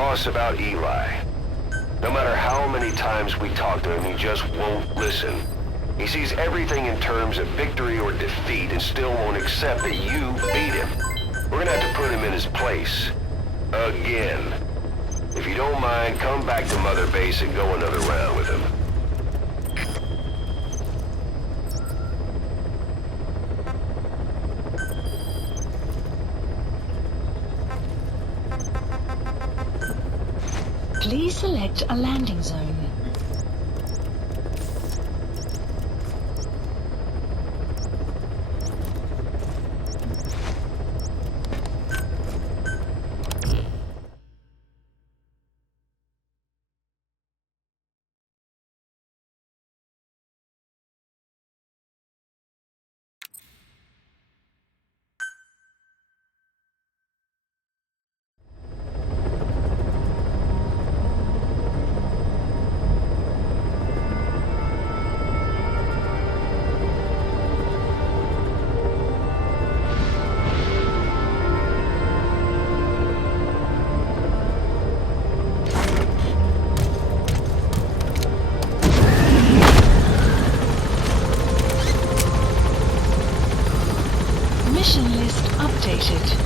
Boss, about Eli. No matter how many times we talk to him, he just won't listen. He sees everything in terms of victory or defeat and still won't accept that you beat him. We're gonna have to put him in his place. Again. If you don't mind, come back to Mother Base and go another round with him. Please select a landing zone. Mission list updated.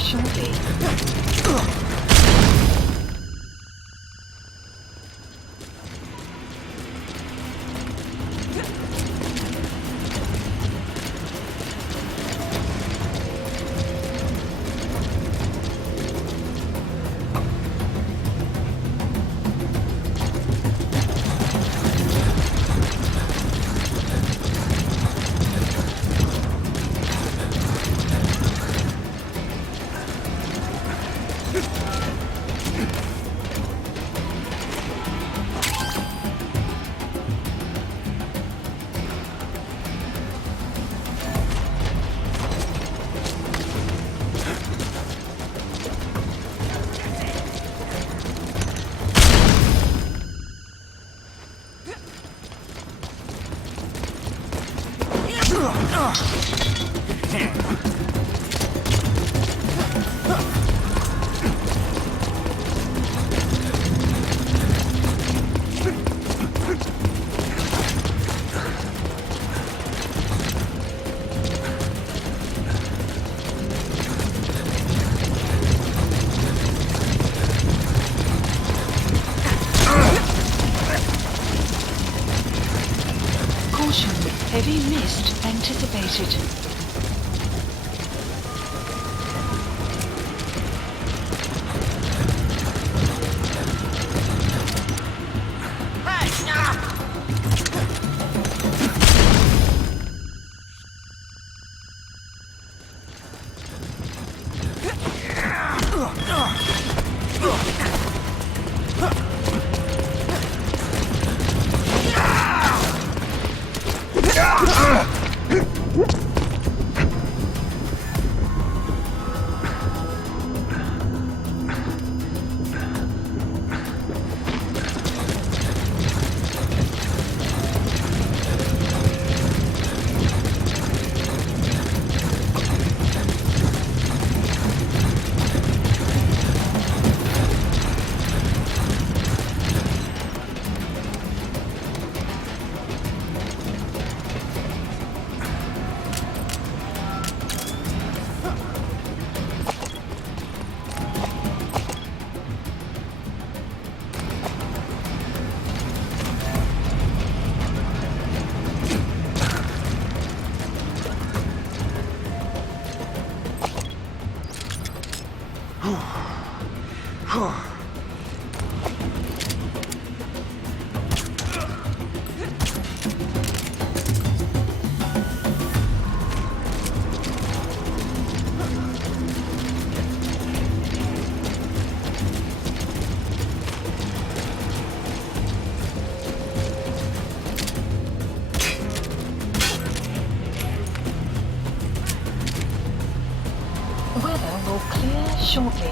Shortly. Huh? updated. Weather will clear shortly.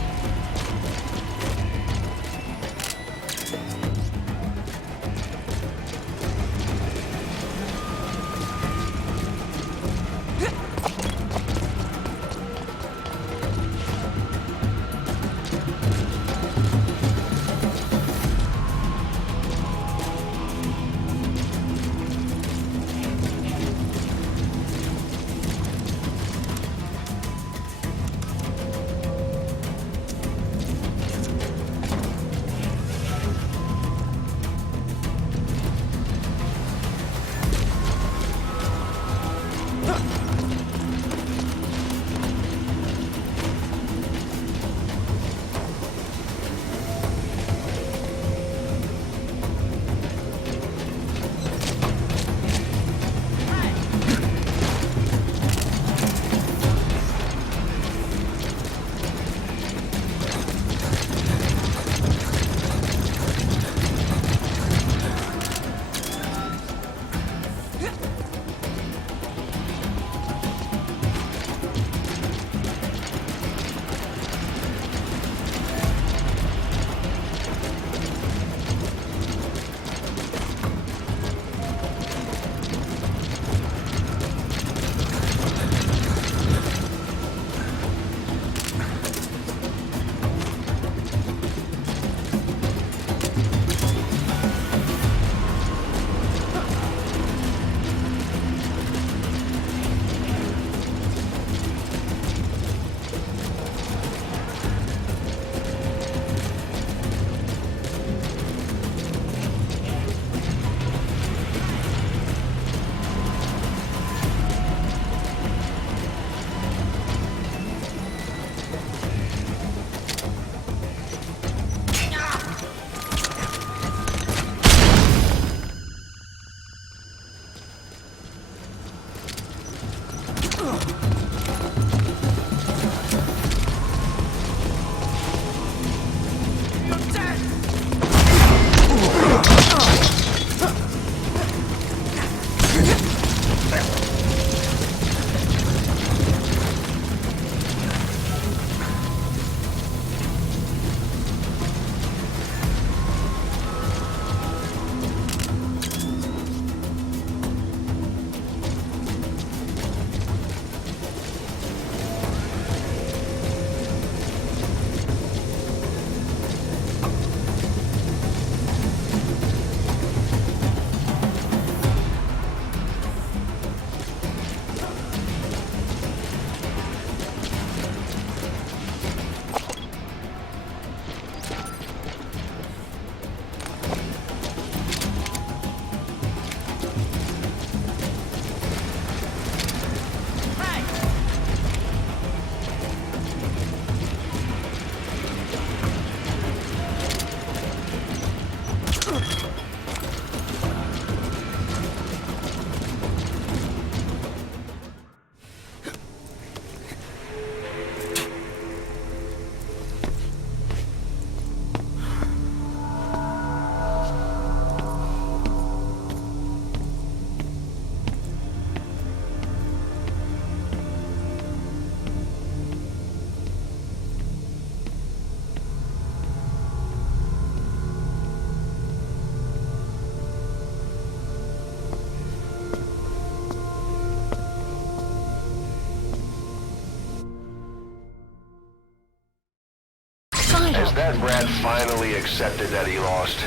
That brat finally accepted that he lost.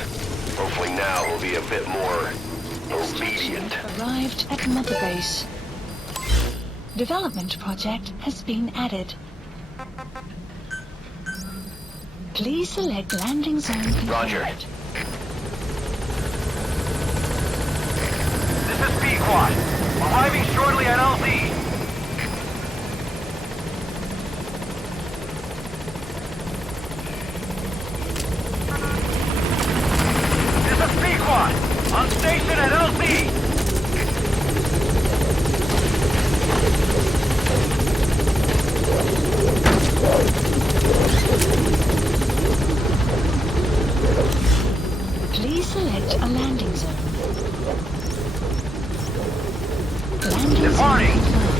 Hopefully now he'll be a bit more obedient. Arrived at Mother Base. Development project has been added. Please select landing zone confirmed. Roger. This is P-Quad. Arriving shortly at LZ. This is P-Quad. On station at LZ. Please select a landing zone. Landing Departing. zone confirmed.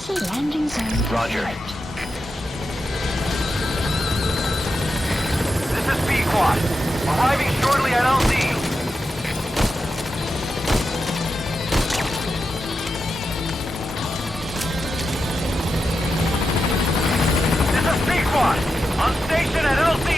Please the landing zone. Roger. This is Pequod. Arriving shortly at LZ. This is Pequod. On station at LZ.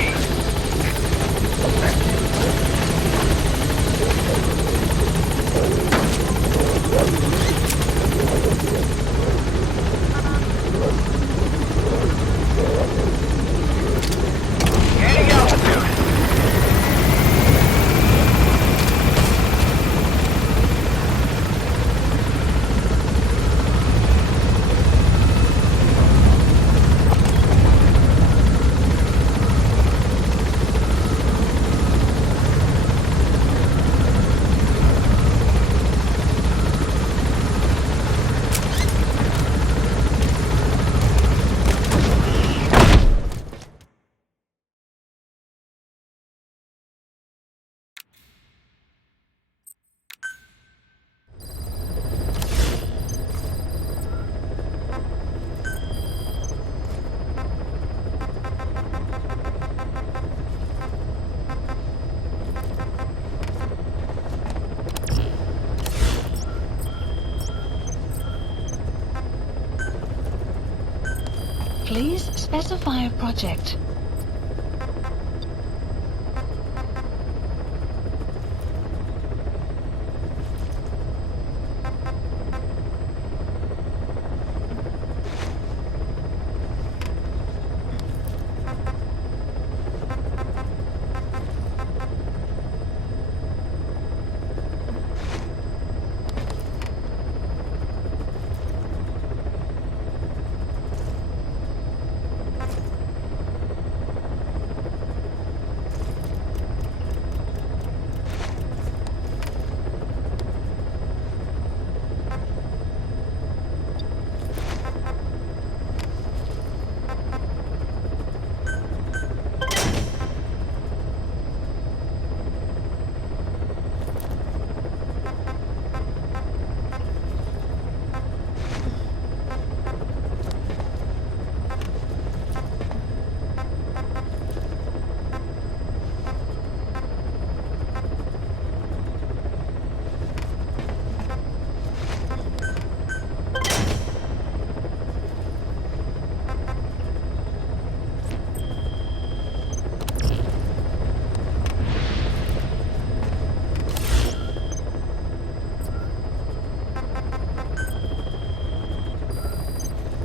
Gaining altitude. Please specify a project.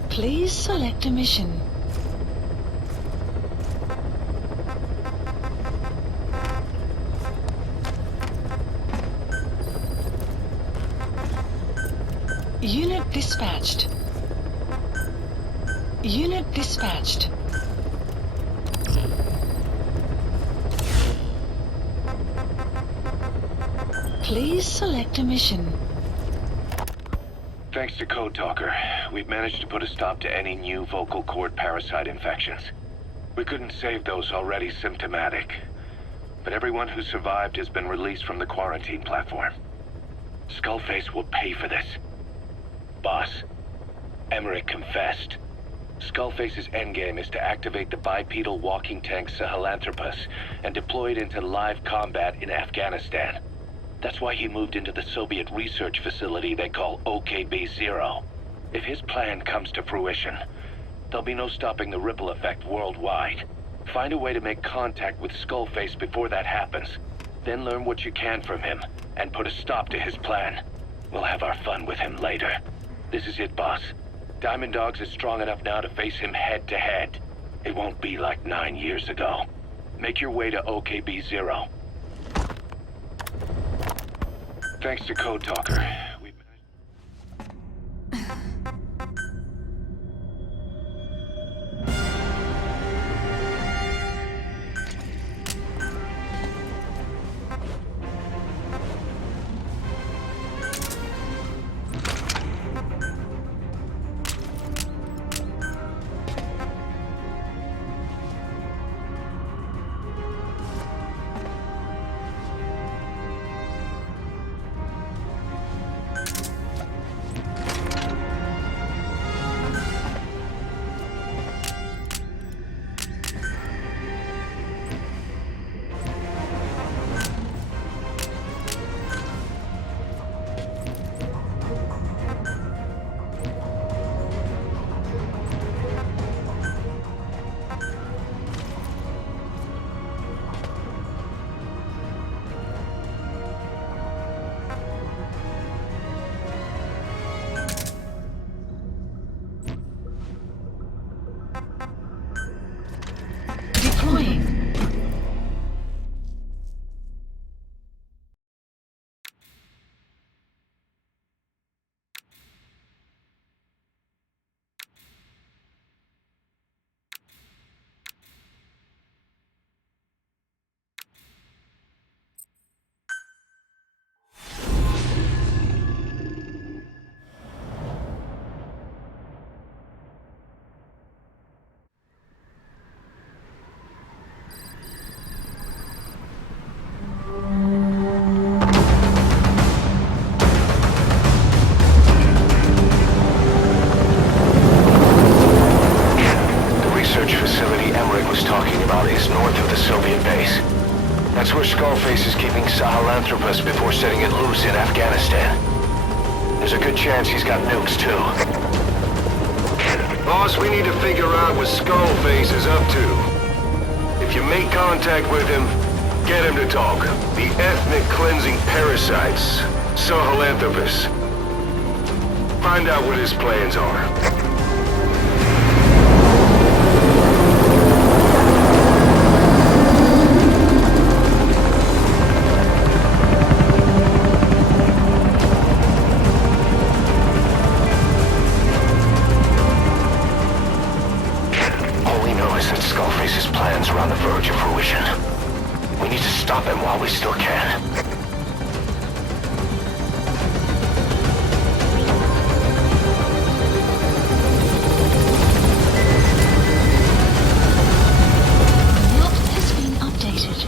Please select a mission. Unit dispatched. Unit dispatched. Please select a mission. Thanks to Code Talker, we've managed to put a stop to any new vocal cord parasite infections. We couldn't save those already symptomatic, but everyone who survived has been released from the quarantine platform. Skullface will pay for this. Boss, Emmerich confessed. Skullface's endgame is to activate the bipedal walking tank Sahelanthropus and deploy it into live combat in Afghanistan. That's why he moved into the Soviet research facility they call OKB-0. If his plan comes to fruition, there'll be no stopping the ripple effect worldwide. Find a way to make contact with Skullface before that happens. Then learn what you can from him, and put a stop to his plan. We'll have our fun with him later. This is it, boss. Diamond Dogs is strong enough now to face him head-to-head. It won't be like 9 years ago. Make your way to OKB-0. Thanks to Code Talker, we've managed... That's where Skullface is keeping Sahelanthropus before setting it loose in Afghanistan. There's a good chance he's got nukes, too. Boss, we need to figure out what Skullface is up to. If you make contact with him, get him to talk. The ethnic cleansing parasites, Sahelanthropus. Find out what his plans are. Skullface's plans are on the verge of fruition. We need to stop him while we still can. Map has been updated.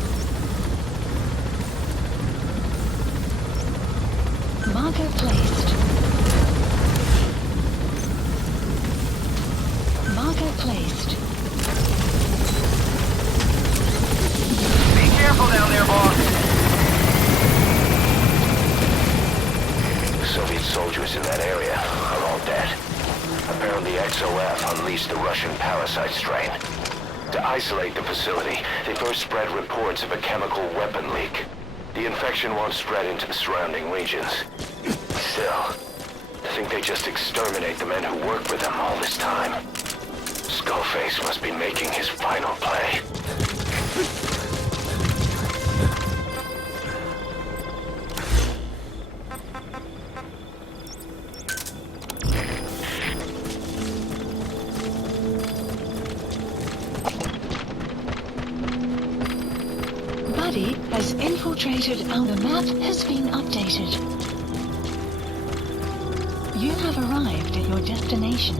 Marker placed. Marker placed. Careful down there, boss. Soviet soldiers in that area are all dead. Apparently XOF unleashed the Russian parasite strain. To isolate the facility, they first spread reports of a chemical weapon leak. The infection won't spread into the surrounding regions. Still, I think they just exterminate the men who worked with them all this time. Skullface must be making his final play. Buddy has infiltrated and the map has been updated. You have arrived at your destination.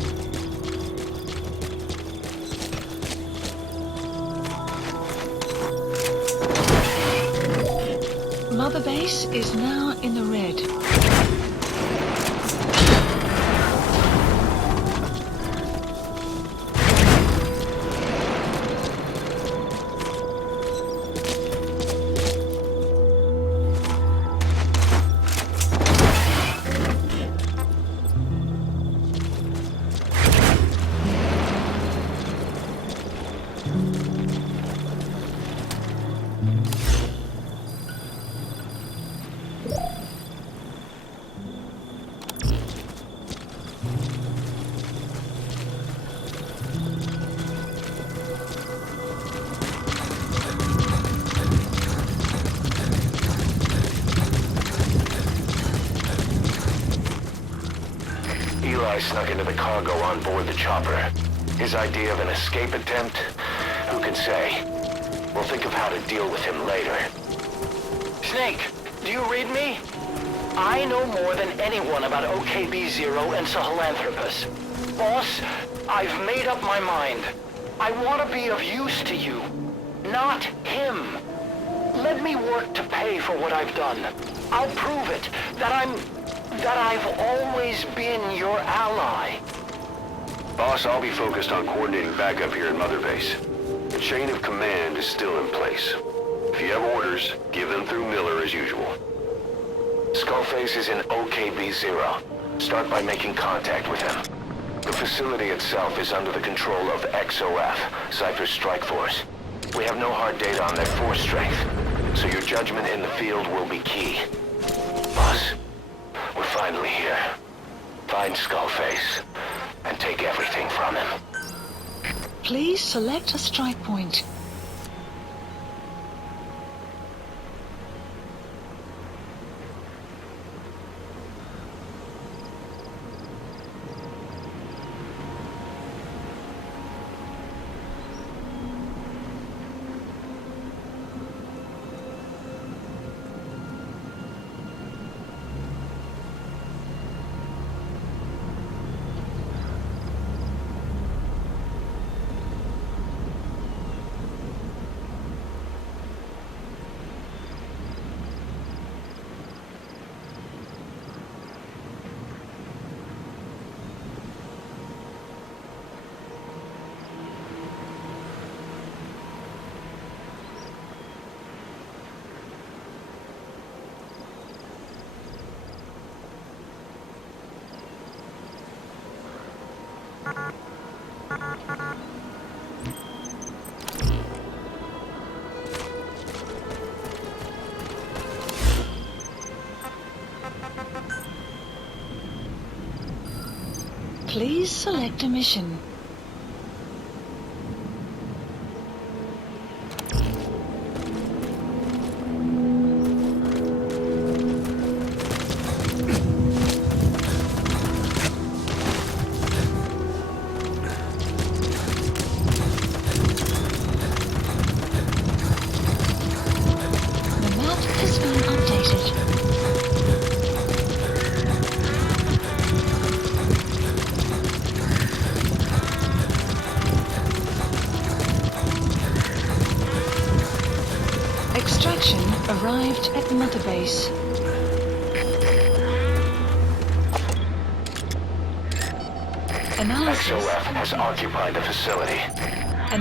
Mother Base is now in the red. Eli snuck into the cargo on board the chopper. His idea of an escape attempt? Who can say? We'll think of how to deal with him later. Snake, do you read me? I know more than anyone about OKB-0 and Sahelanthropus. Boss, I've made up my mind. I want to be of use to you, not him. Let me work to pay for what I've done. I'll prove it, that I've always been your ally. Boss, I'll be focused on coordinating backup here at Mother Base. The chain of command is still in place. If you have orders, give them through Miller as usual. Skullface is in OKB-0. Start by making contact with him. The facility itself is under the control of XOF, Cypher's strike force. We have no hard data on their force strength, so your judgment in the field will be key. Boss, we're finally here. Find Skullface and take everything from him. Please select a strike point. Please select a mission. The map has been updated. Extraction arrived at Mother Base. Analysis. XOF has occupied the facility.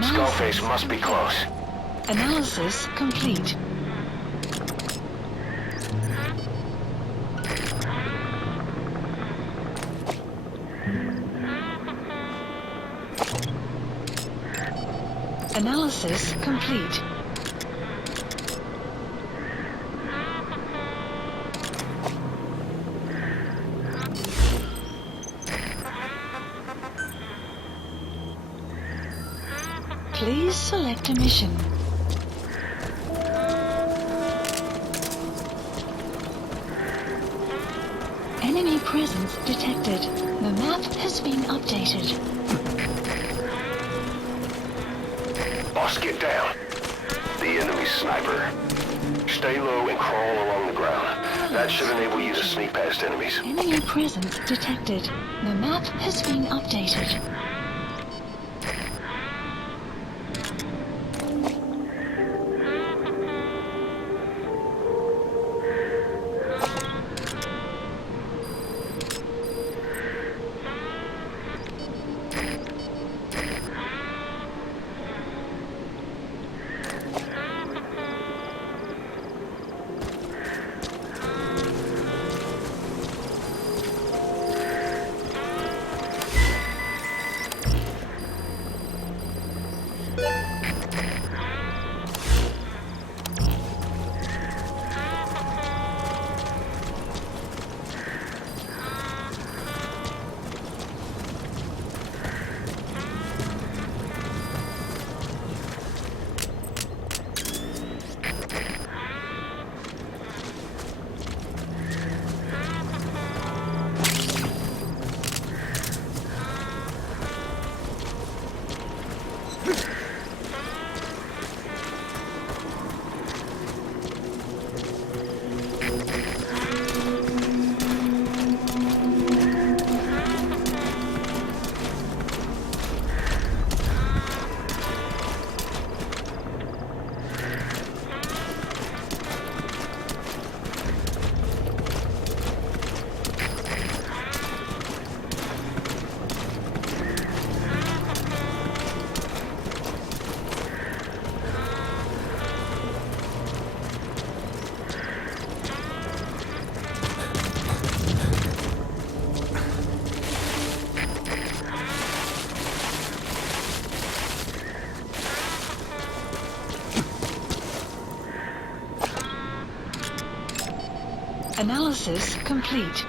Skullface must be close. Analysis complete. Analysis complete. Please select a mission. Enemy presence detected. The map has been updated. Boss, get down. The enemy sniper. Stay low and crawl along the ground. That should enable you to sneak past enemies. Enemy presence detected. The map has been updated. Analysis complete.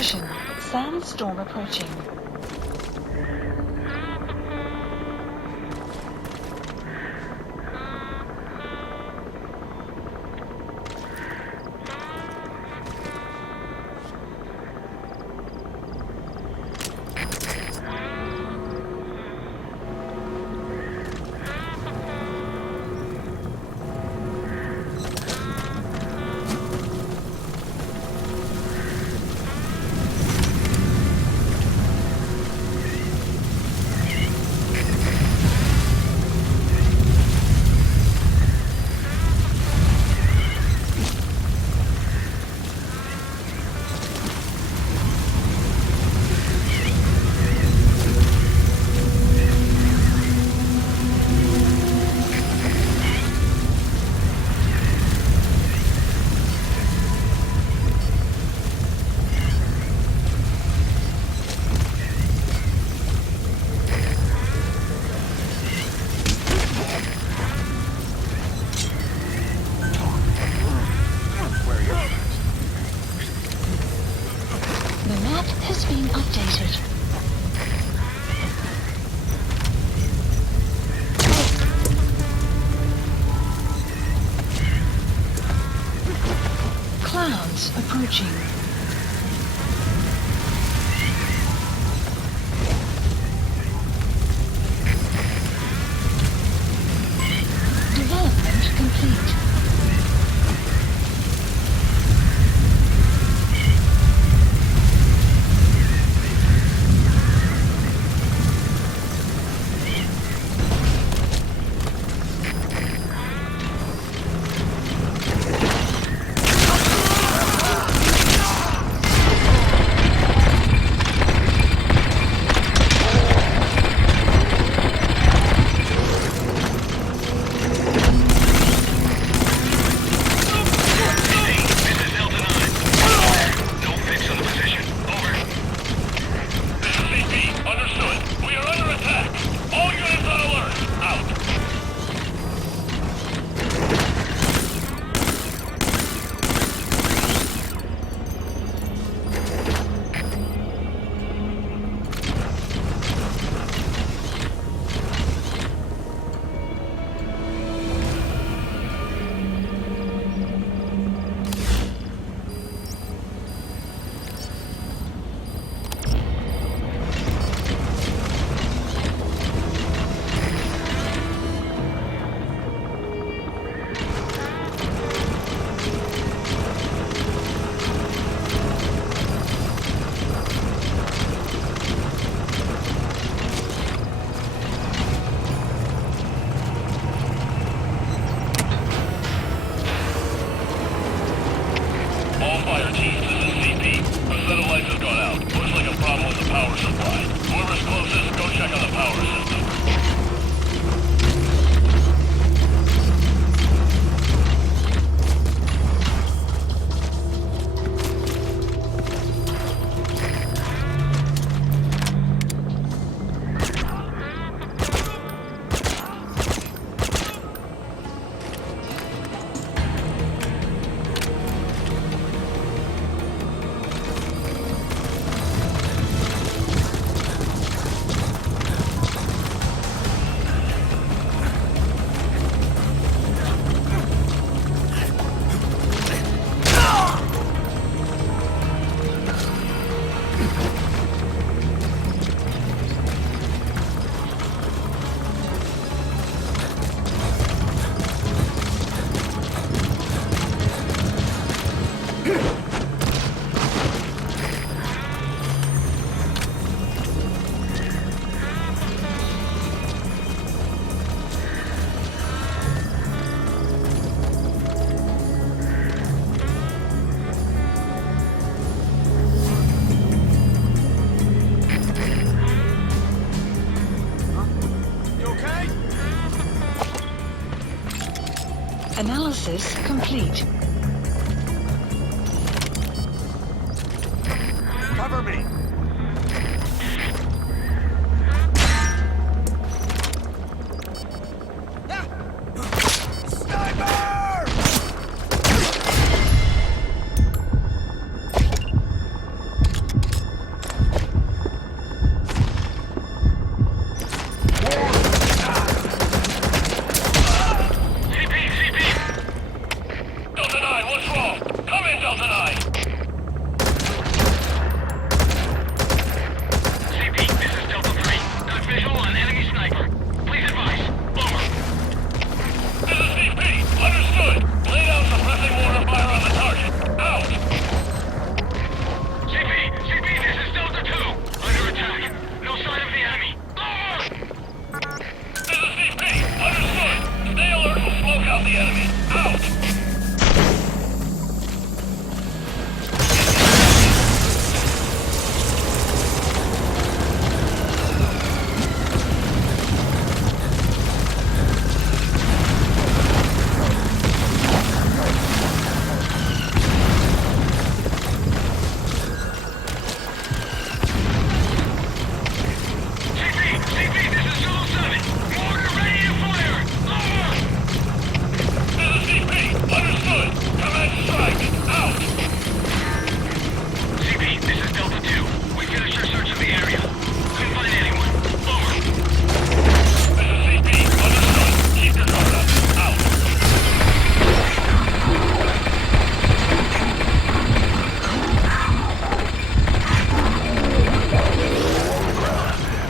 Caution. Sandstorm approaching. Clouds approaching. Development complete. Analysis complete. Cover me! Sniper! visual on enemy sniper. Please advise. Over. This is VP. Understood. Lay down suppressing mortar fire on the target. Out. CP, this is Delta 2. Under attack. No sign of the enemy. Over. This is VP. Understood. Stay alert. We'll smoke out the enemy. Out.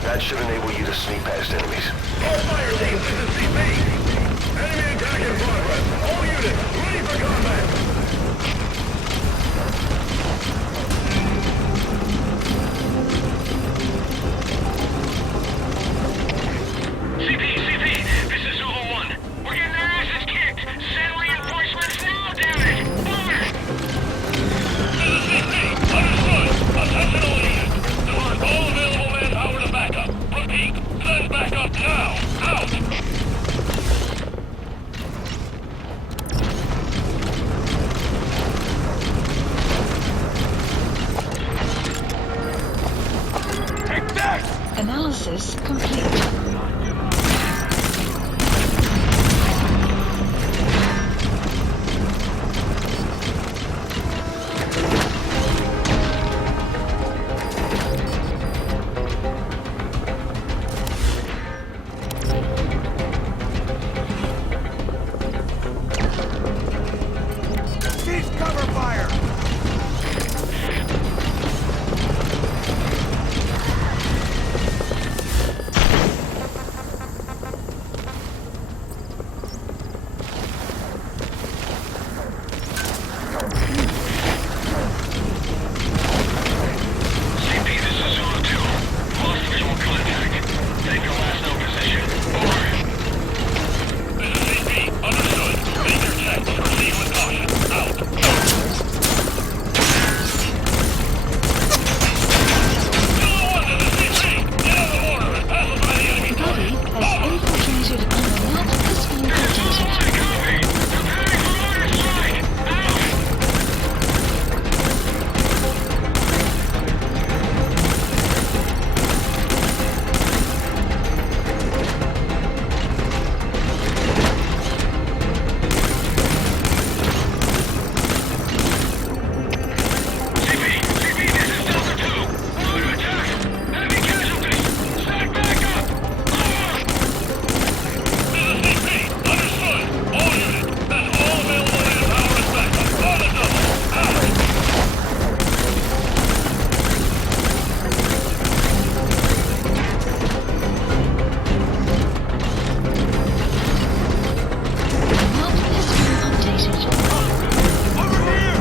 That should enable you to sneak past enemies. All fire teams, this is CP. Enemy attack in progress. All units, ready for combat. CP, this is Zulu 1. We're getting our asses kicked. Send reinforcements now, damn it. Over. This is VP. Understood. Attention all units. Divert all available manpower to backup. Repeat. Send backup now. Out. Take that! Analysis complete. Cease cover fire! CP, this is Zulu 2. Lost visual contact. Take your last known position. Over. This is VP. Understood. Make your check. Proceed with caution. Out. Zulu 1, this is VP. Get on the mortar and pass it by the enemy Buddy target. has infiltrated and the map has been updated. Copy. Preparing for mortar strike. Out. CP, this is Delta 2. We're under attack. Enemy casualties. Stand back up. Over. This is VP. Understood. All units. Send all available manpower as backup. On the double. Out. The map has been updated. Over here!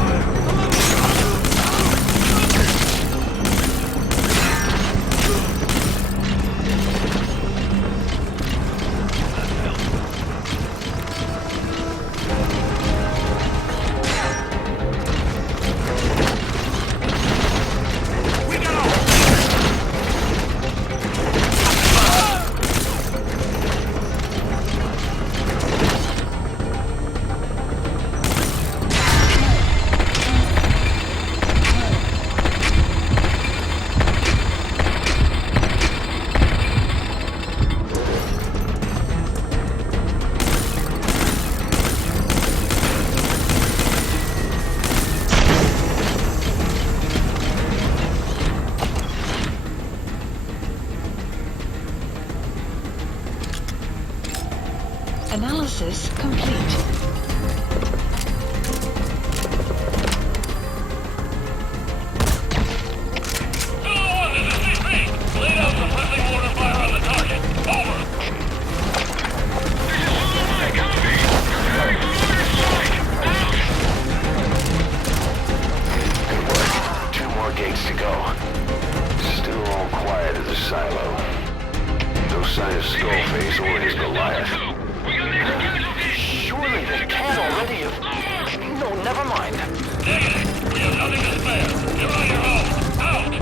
We got a Analysis complete. Zulu 1, this is VP. Lay down suppressing mortar fire on the target. sign of Skullface or his Goliath. We got major casualties! Surely they can't already have... No, never mind. Negative! We have nothing to spare! You're on your own! Out!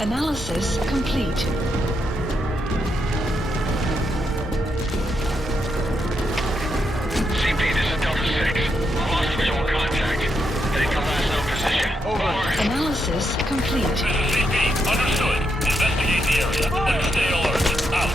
Analysis complete. CP, this is Delta 6. Lost visual contact. Heading to last known position. Over. Analysis complete. This is CP. Understood. Investigate the area and stay alert. Out.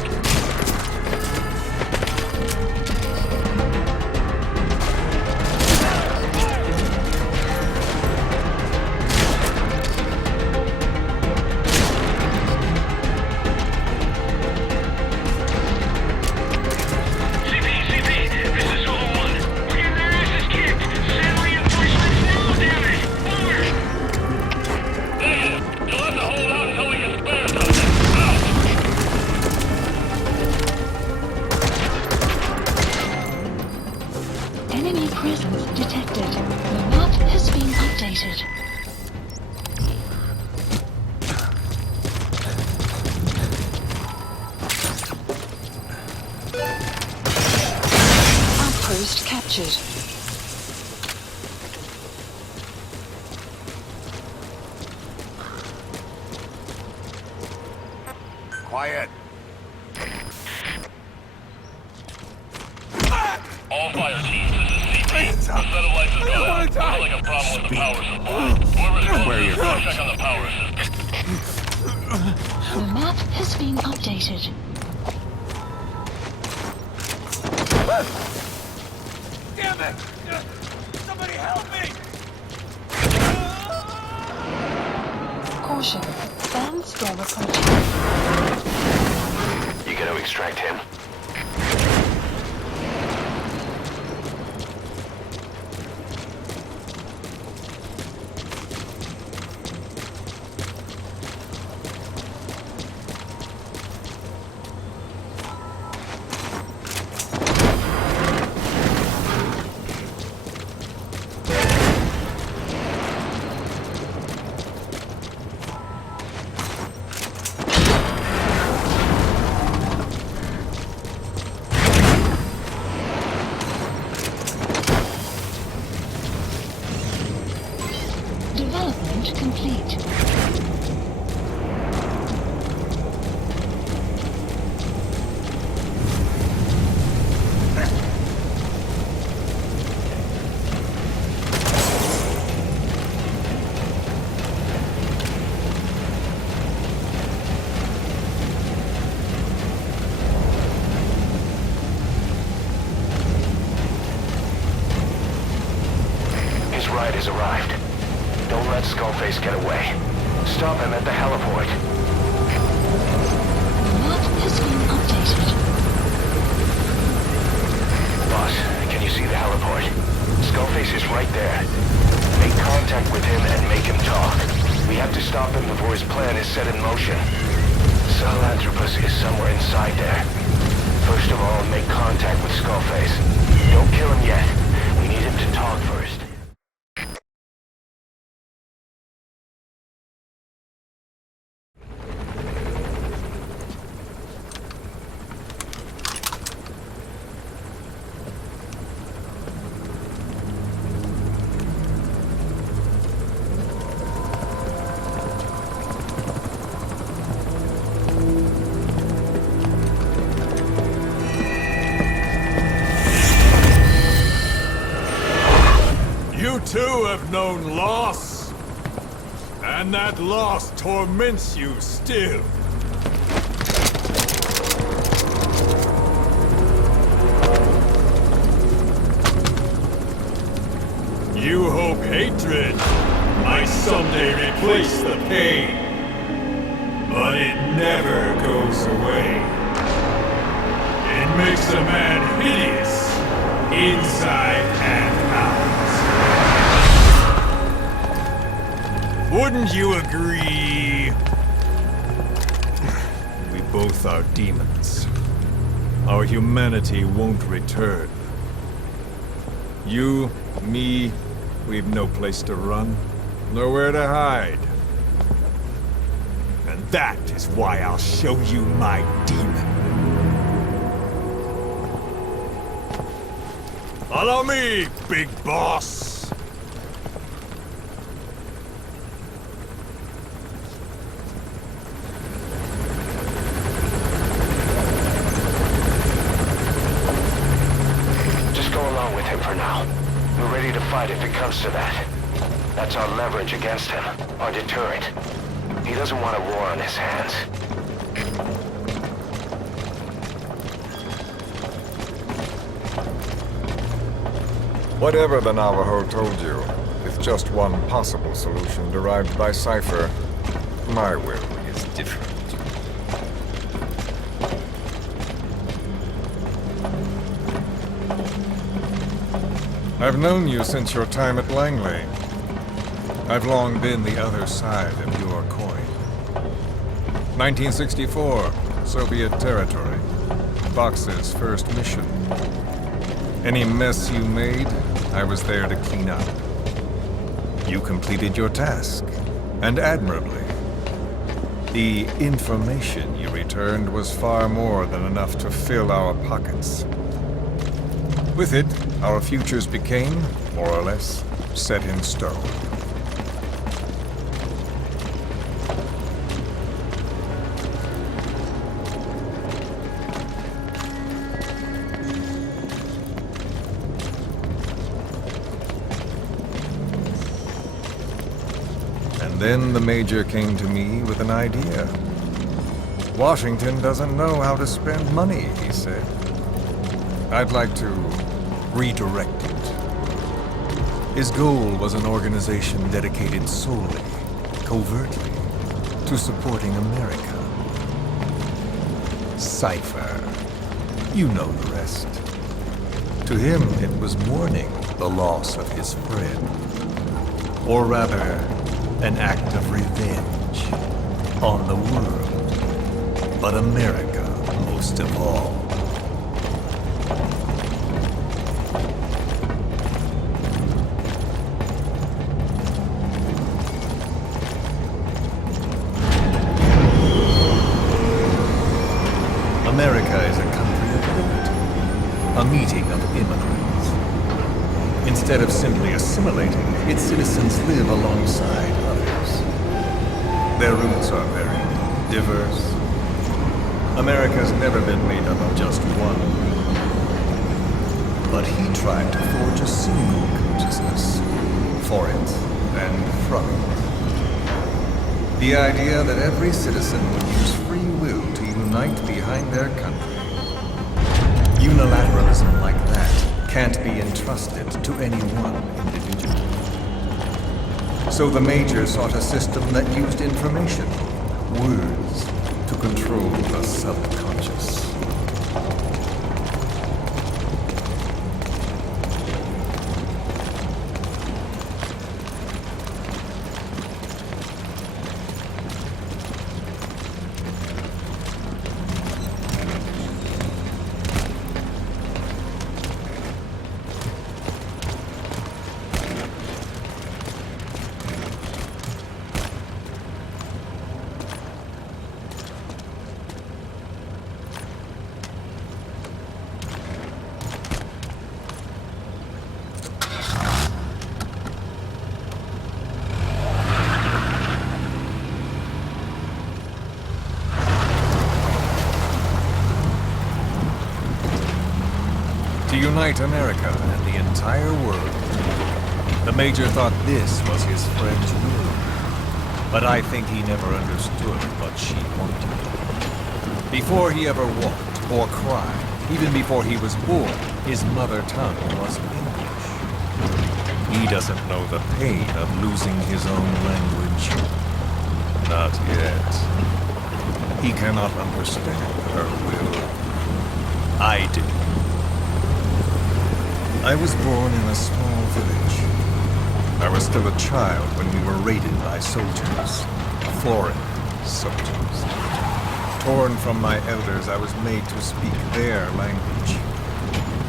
Enemy presence detected. The map has been updated. Outpost captured. Quiet. All fire teams, this is CP. The satellites are gone. Looks like a problem with the power supply. Whoever's closest, check on the power system. The map has been updated. Damn it! Somebody help me! Caution. Sandstorm approaching. You gotta extract him. Development complete. His ride has arrived. Don't let Skullface get away. Stop him at the heliport. The map has been updated. Boss, can you see the heliport? Skullface is right there. Make contact with him and make him talk. We have to stop him before his plan is set in motion. Sahelanthropus is somewhere inside there. First of all, make contact with Skullface. Don't kill him yet. We need him to talk first. You too have known loss, and that loss torments you still. You hope hatred might someday replace the pain, but it never goes away. It makes a man hideous, inside and out. Wouldn't you agree? We both are demons. Our humanity won't return. You, me, we've no place to run, nowhere to hide. And that is why I'll show you my demon. Follow me, big boss! fight if it comes to that. That's our leverage against him, our deterrent. He doesn't want a war on his hands. Whatever the Navajo told you, with just one possible solution derived by Cypher, my will is different. I've known you since your time at Langley. I've long been the other side of your coin. 1964, Soviet territory. Vox's first mission. Any mess you made, I was there to clean up. You completed your task, and admirably. The information you returned was far more than enough to fill our pockets. With it, our futures became, more or less, set in stone. And then the Major came to me with an idea. Washington doesn't know how to spend money, he said. I'd like to redirect it. His goal was an organization dedicated solely, covertly, to supporting America. Cypher. You know the rest. To him, it was mourning the loss of his friend. Or rather, an act of revenge on the world, but America most of all. America is a country of liberty, a meeting of immigrants. Instead of simply assimilating, its citizens live alongside others. Their roots are very diverse. America's never been made up of just one. But he tried to forge a single consciousness for it and from it. The idea that every citizen would use free will to unite behind their country. Unilateralism like that can't be entrusted to any one individual. So the Major sought a system that used information, words, to control the subconscious. To unite America and the entire world. The Major thought this was his friend's will. But I think he never understood what she wanted. Before he ever walked or cried, even before he was born, his mother tongue was English. He doesn't know the pain of losing his own language. Not yet. He cannot understand her will. I do. I was born in a small village. I was still a child when we were raided by soldiers. Foreign soldiers. Torn from my elders, I was made to speak their language.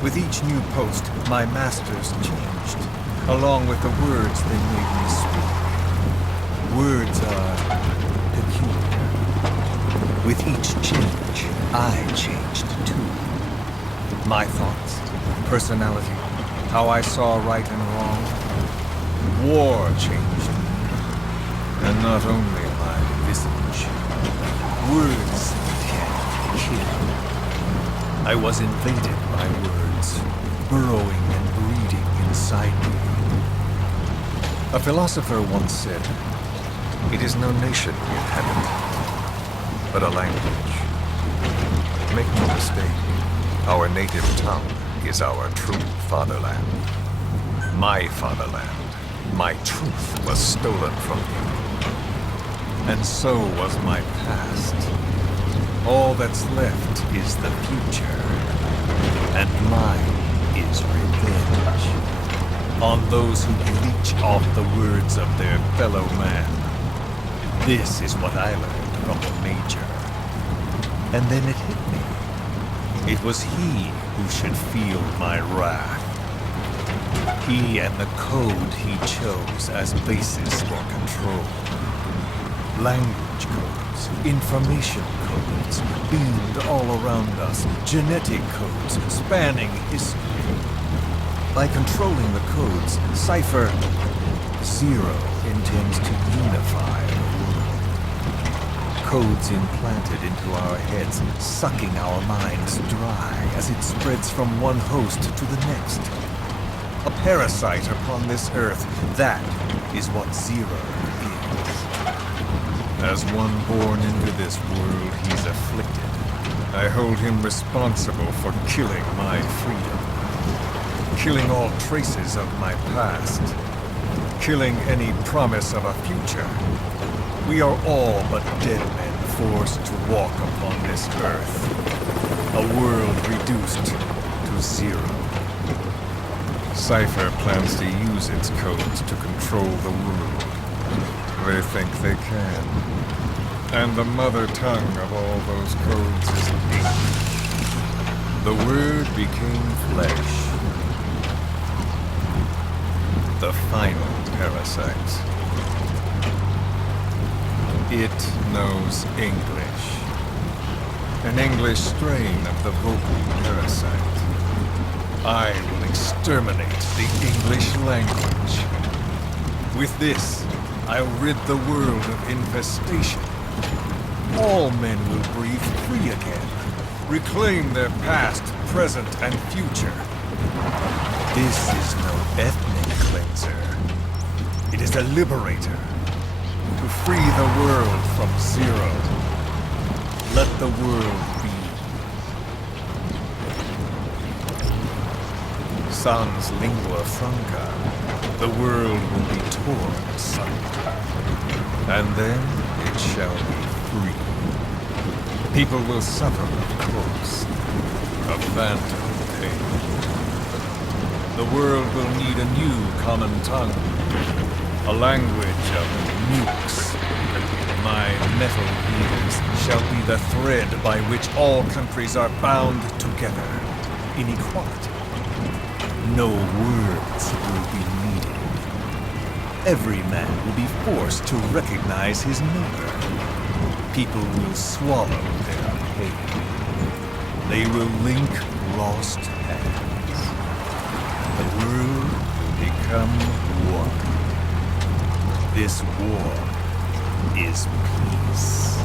With each new post, my masters changed, along with the words they made me speak. Words are peculiar. With each change, I changed too. My thoughts, personality, how I saw right and wrong. War changed me. And not only my visage. Words can kill. I was invaded by words, burrowing and breeding inside me. A philosopher once said, "It is no nation we inhabit, but a language." Make no mistake, our native tongue is our true fatherland. My fatherland, my truth was stolen from me. And so was my past. All that's left is the future, and mine is revenge on those who bleach off the words of their fellow man. This is what I learned from the Major. And then it hit me. It was he who should feel my wrath. He and the code he chose as basis for control. Language codes, information codes, beamed all around us, genetic codes spanning history. By controlling the codes, Cypher Zero intends to unify the world. Codes implanted into our heads, sucking our minds dry as it spreads from one host to the next. A parasite upon this earth, that is what Zero is. As one born into this world, he's afflicted. I hold him responsible for killing my freedom. Killing all traces of my past. Killing any promise of a future. We are all but dead men forced to walk upon this earth. A world reduced to zero. Cypher plans to use its codes to control the world. They think they can. And the mother tongue of all those codes is ink. The Word became flesh. The final parasite. It knows English. An English strain of the vocal parasite. I will exterminate the English language. With this, I'll rid the world of infestation. All men will breathe free again, reclaim their past, present, and future. This is no ethnic cleanser. It is a liberator. To free the world from Zero. Let the world be. Sans lingua franca, the world will be torn asunder. And then it shall be free. People will suffer, of course, a phantom pain. The world will need a new common tongue, a language of nukes. My metal wheels shall be the thread by which all countries are bound together in equality. No words will be needed. Every man will be forced to recognize his neighbor. People will swallow their pain. They will link lost hands. The world will become one. This war is peace.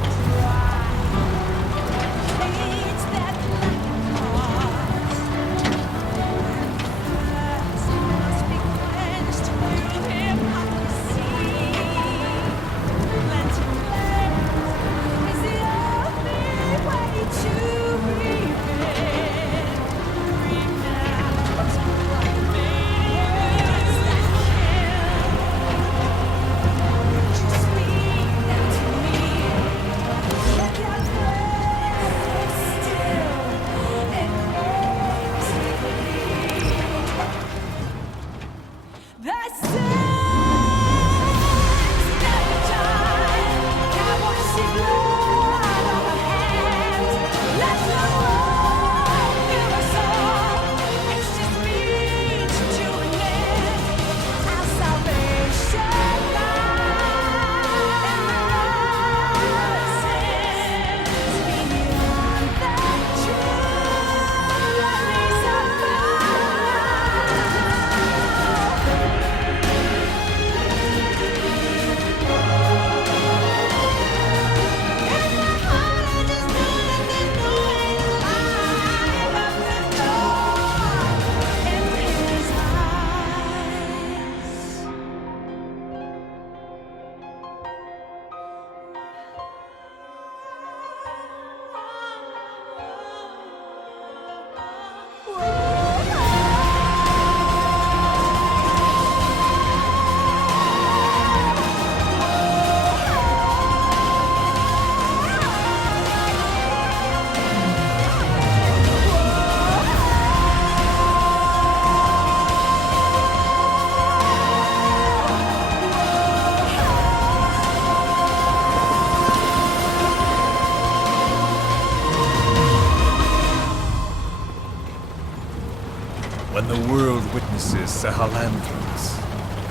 Sahelanthropus.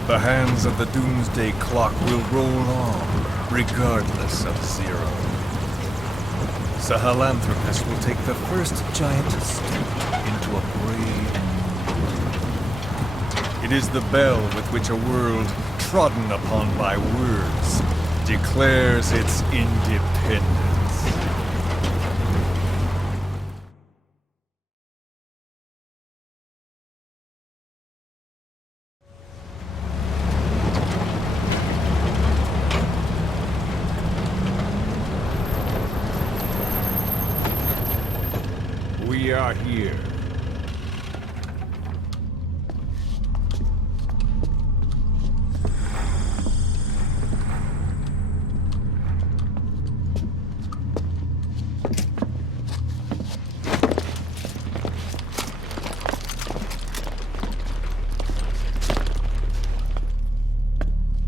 The hands of the doomsday clock will roll on, regardless of Zero. Sahelanthropus will take the first giant step into a brave world. It is the bell with which a world trodden upon by words declares its independence. We are here.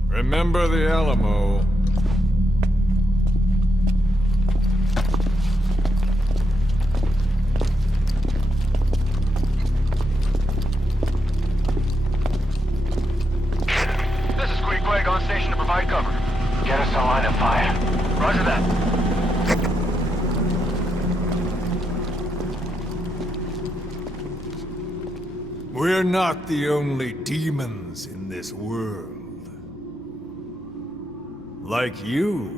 Remember the Alamo. On station to provide cover. Get us a line of fire. Roger that. We're not the only demons in this world. Like you,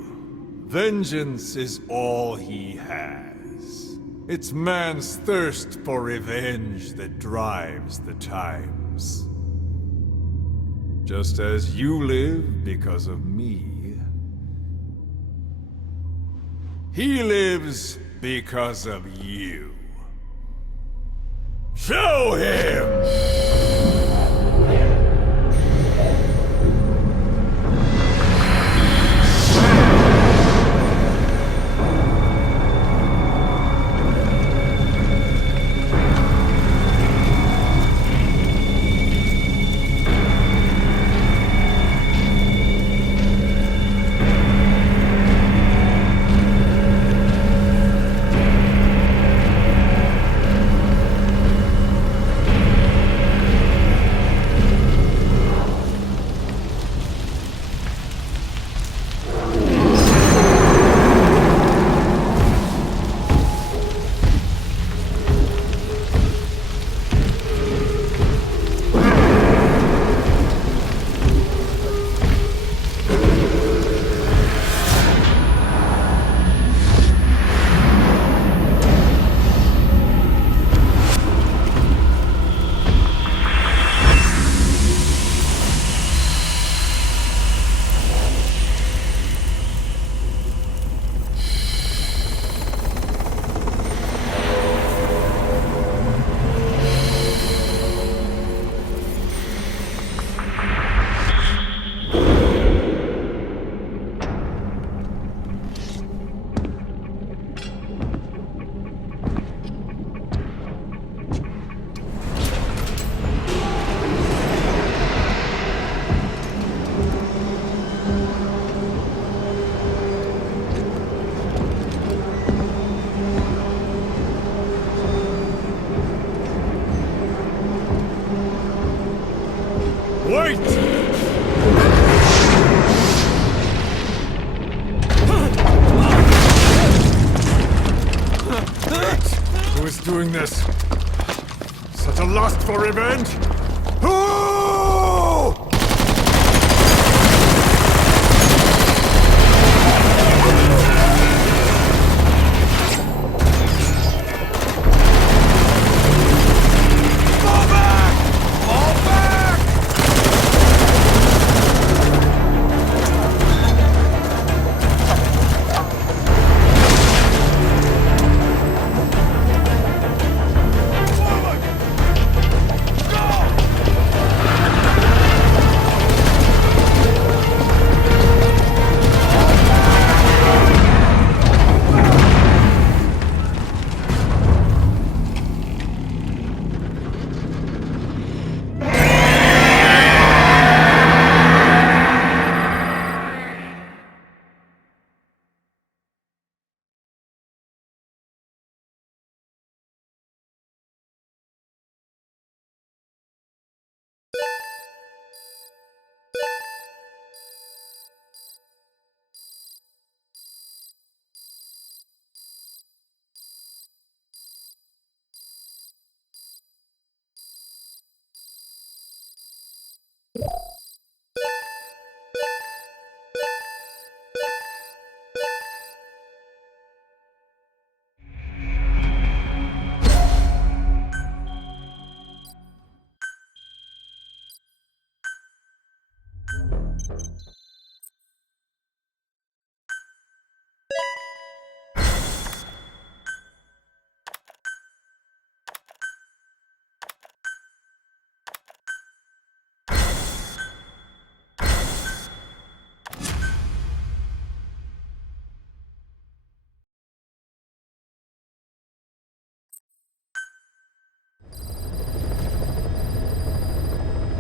vengeance is all he has. It's man's thirst for revenge that drives the times. Just as you live because of me, he lives because of you. Show him! Wait! Who is doing this? Such a lust for revenge? Who? Go!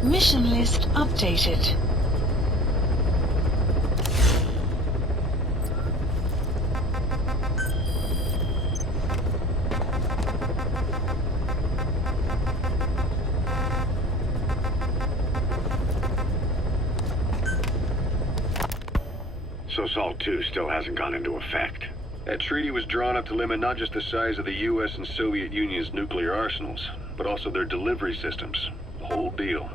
Mission list updated. So SALT 2 still hasn't gone into effect. That treaty was drawn up to limit not just the size of the US and Soviet Union's nuclear arsenals, but also their delivery systems. The whole deal.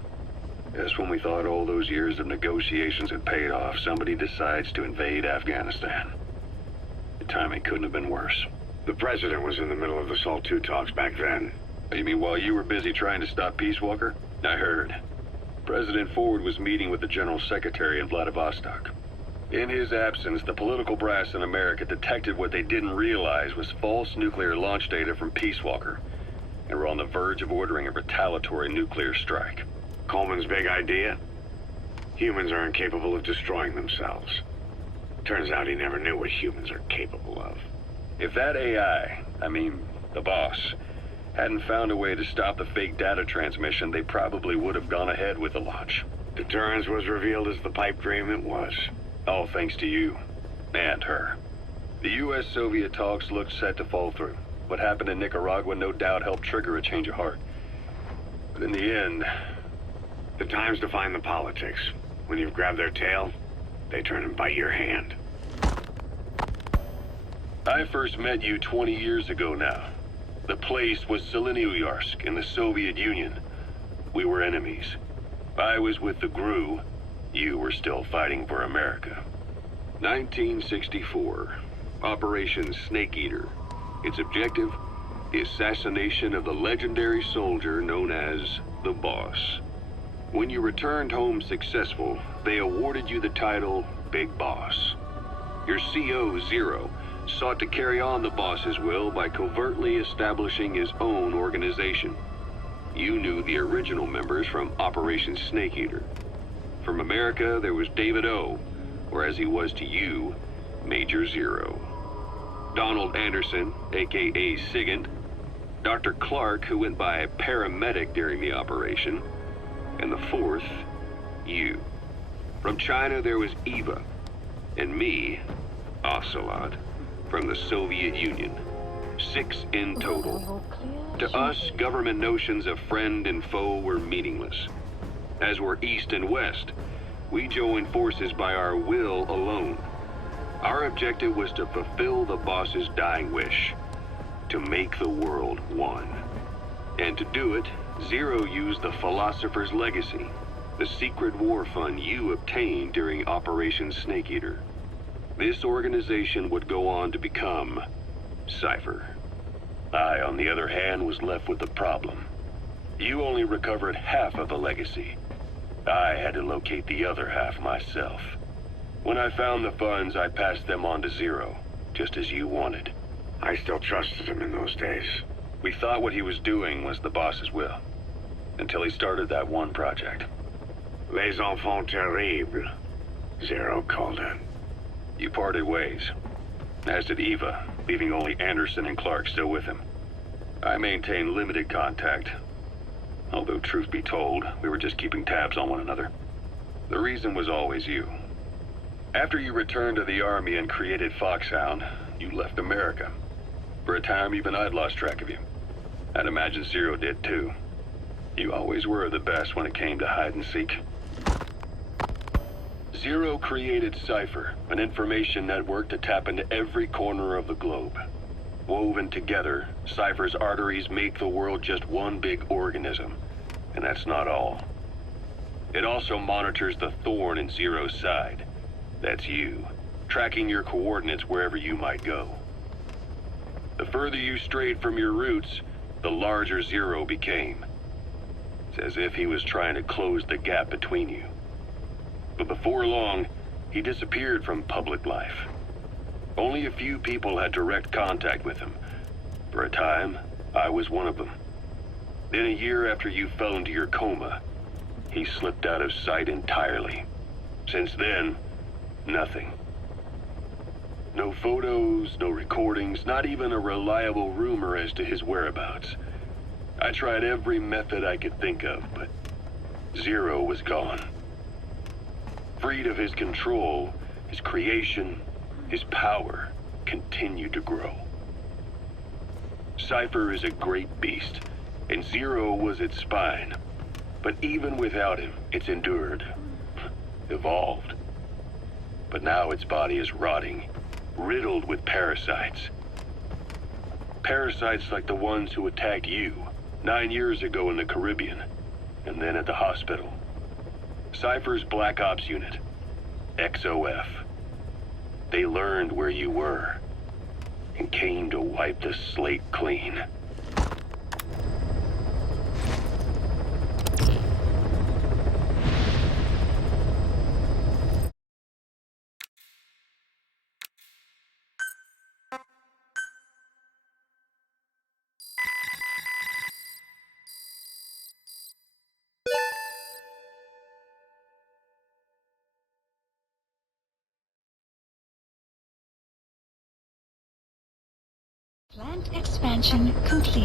Just when we thought all those years of negotiations had paid off, somebody decides to invade Afghanistan. The timing couldn't have been worse. The president was in the middle of the SALT 2 talks back then. You mean while you were busy trying to stop Peace Walker? I heard. President Ford was meeting with the General Secretary in Vladivostok. In his absence, the political brass in America detected what they didn't realize was false nuclear launch data from Peace Walker, and were on the verge of ordering a retaliatory nuclear strike. Coleman's big idea? Humans are incapable of destroying themselves. Turns out he never knew what humans are capable of. If that AI, the boss, hadn't found a way to stop the fake data transmission, they probably would have gone ahead with the launch. Deterrence was revealed as the pipe dream it was. All thanks to you. And her. The US-Soviet talks looked set to fall through. What happened in Nicaragua no doubt helped trigger a change of heart. But in the end... The time's to find the politics. When you've grabbed their tail, they turn and bite your hand. I first met you 20 years ago now. The place was Selenouyarsk in the Soviet Union. We were enemies. I was with the GRU. You were still fighting for America. 1964. Operation Snake Eater. Its objective? The assassination of the legendary soldier known as the Boss. When you returned home successful, they awarded you the title Big Boss. Your CO, Zero, sought to carry on the boss's will by covertly establishing his own organization. You knew the original members from Operation Snake Eater. From America, there was David O, or as he was to you, Major Zero. Donald Anderson, aka Sigint. Dr. Clark, who went by paramedic during the operation. And the fourth, you. From China, there was Eva. And me, Ocelot, from the Soviet Union. 6 in total. To us, government notions of friend and foe were meaningless. As were East and West, we joined forces by our will alone. Our objective was to fulfill the boss's dying wish, to make the world one. And to do it, Zero used the Philosopher's Legacy, the secret war fund you obtained during Operation Snake Eater. This organization would go on to become Cypher. I, on the other hand, was left with the problem. You only recovered half of the legacy. I had to locate the other half myself. When I found the funds, I passed them on to Zero, just as you wanted. I still trusted him in those days. We thought what he was doing was the boss's will, until he started that one project. Les Enfants Terribles, Zero called it. You parted ways, as did Eva, leaving only Anderson and Clark still with him. I maintained limited contact, although truth be told, we were just keeping tabs on one another. The reason was always you. After you returned to the Army and created Foxhound, you left America. For a time, even I'd lost track of you. I'd imagine Zero did too. You always were the best when it came to hide and seek. Zero created Cypher, an information network to tap into every corner of the globe. Woven together, Cypher's arteries make the world just one big organism. And that's not all. It also monitors the thorn in Zero's side. That's you, tracking your coordinates wherever you might go. The further you strayed from your roots, the larger Zero became. It's as if he was trying to close the gap between you. But before long, he disappeared from public life. Only a few people had direct contact with him. For a time, I was one of them. Then a year after you fell into your coma, he slipped out of sight entirely. Since then, nothing. No photos, no recordings, not even a reliable rumor as to his whereabouts. I tried every method I could think of, but Zero was gone. Freed of his control, his creation, his power continued to grow. Cypher is a great beast, and Zero was its spine. But even without him, it's endured, evolved. But now its body is rotting, riddled with parasites. Parasites like the ones who attacked you 9 years ago in the Caribbean, and then at the hospital. Cypher's Black Ops unit, XOF. They learned where you were, and came to wipe the slate clean. Plant expansion complete.